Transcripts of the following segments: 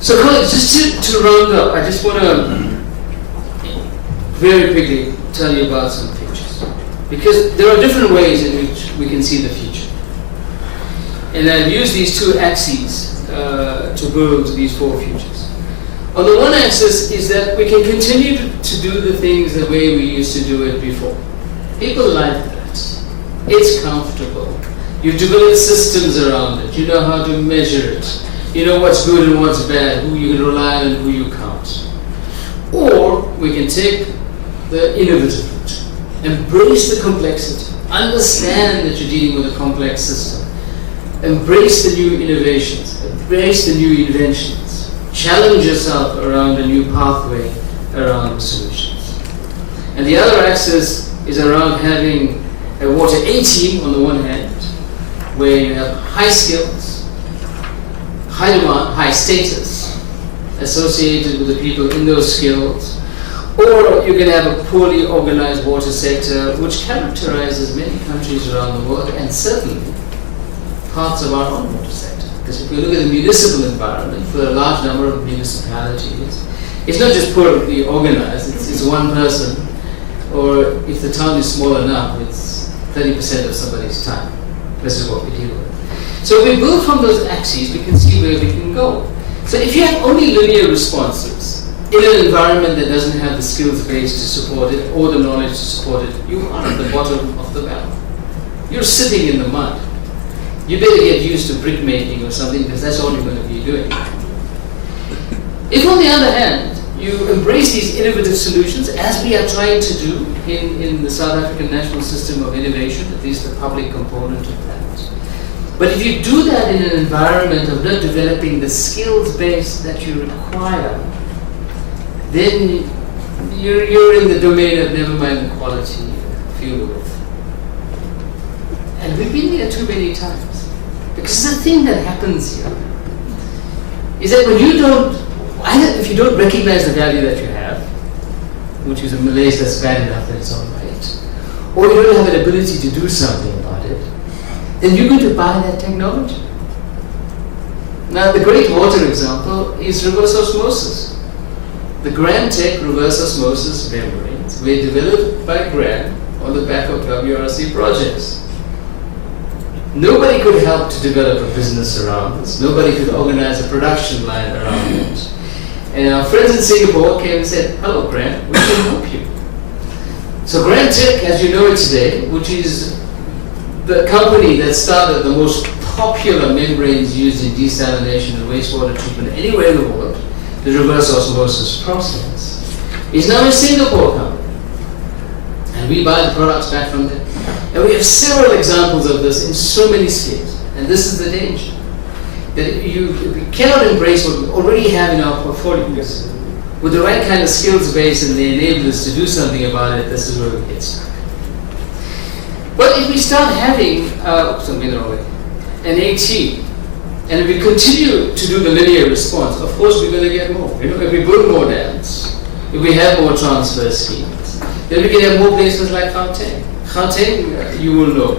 So colleagues, just to round up, I just want to very quickly tell you about some futures. Because there are different ways in which we can see the future. And I've used these two axes to build these four futures. On the one axis is that we can continue to do the things the way we used to do it before. People like that. It's comfortable. You've developed systems around it. You know how to measure it. You know what's good and what's bad, who you can rely on and who you can't. Or we can take the innovative route. Embrace the complexity. Understand that you're dealing with a complex system. Embrace the new innovations. Embrace the new inventions. Challenge yourself around a new pathway around solutions. And the other axis is around having a water A team on the one hand, where you have high skills, high demand, high status associated with the people in those skills, or you can have a poorly organized water sector which characterizes many countries around the world and certainly parts of our own water sector. Because if we look at the municipal environment for a large number of municipalities, it's not just poorly organized, it's one person, or if the town is small enough, it's 30% of somebody's time. This is what we deal with. So we build from those axes, we can see where we can go. So if you have only linear responses in an environment that doesn't have the skills base to support it or the knowledge to support it, you are at the bottom of the barrel. You're sitting in the mud. You better get used to brick making or something because that's all you're going to be doing. If on the other hand, you embrace these innovative solutions, as we are trying to do in the South African National System of Innovation, at least the public component of that. But if you do that in an environment of not developing the skills base that you require, then you're in the domain of never mind the quality, feel with. And we've been here too many times. Because the thing that happens here is that when you don't, either if you don't recognize the value that you have, which is a malaise that's bad enough that it's all right, or you don't have an ability to do something about it, then you're going to buy that technology. Now, the great water example is reverse osmosis. The Gram-Tech reverse osmosis membranes were developed by Gram on the back of WRC projects. Nobody could help to develop a business around this. Nobody could organize a production line around it. And our friends in Singapore came and said, hello, Gram, we can help you. So Gram-Tech, as you know it today, which is the company that started the most popular membranes used in desalination and wastewater treatment anywhere in the world, the reverse osmosis process, is now a Singapore company. And we buy the products back from them. And we have several examples of this in so many states. And this is the danger. That we cannot embrace what we already have in our portfolios. With the right kind of skills base and the enablers to do something about it, this is where we get stuck. But if we start having an AT, and if we continue to do the linear response, of course we're going to get more. You know, if we build more dams, if we have more transfer schemes, then we can have more places like Gauteng. Gauteng, you will know.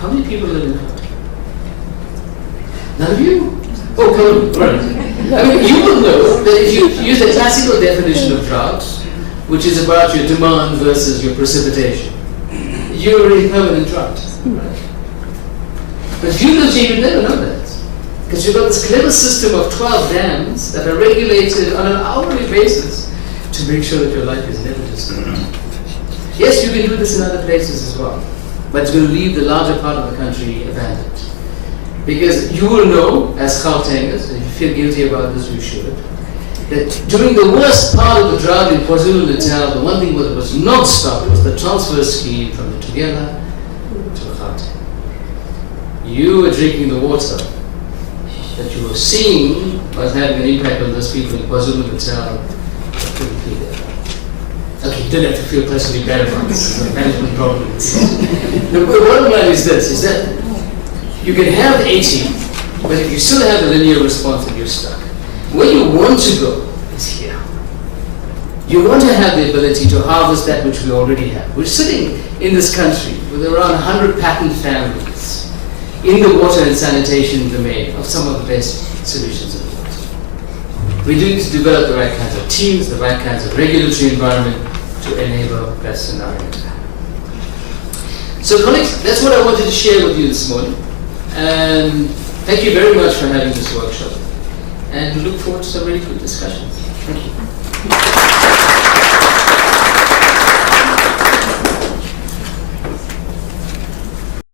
How many people live in Gauteng? None of you? Oh, come on. Right. I mean, you will know that if you use the classical definition of drought, which is about your demand versus your precipitation, you're in permanent drought. Right? But if you live here, you'd never know that. Because you've got this clever system of 12 dams that are regulated on an hourly basis to make sure that your life is never disturbed. Yes, you can do this in other places as well, but it's going to leave the larger part of the country abandoned. Because you will know, as Gautengers, and if you feel guilty about this, you should, that during the worst part of the drought in KwaZulu-Natal, the one thing that was not stopped was the transfer scheme from the Tugela to Gauteng. You were drinking the water that you were seeing was having an impact on those people in KwaZulu-Natal that couldn't feel it. Okay, you don't have to feel personally bad about this. It's a management problem. The bottom line is this, is that you can have 80, but if you still have a linear response, then you're stuck. Where you want to go is here. You want to have the ability to harvest that which we already have. We're sitting in this country with around 100 patent families in the water and sanitation domain of some of the best solutions in the world. We need to develop the right kinds of teams, the right kinds of regulatory environment to enable that scenario to happen. So colleagues, that's what I wanted to share with you this morning. And thank you very much for having this workshop. And we look forward to some really good discussions. Thank you.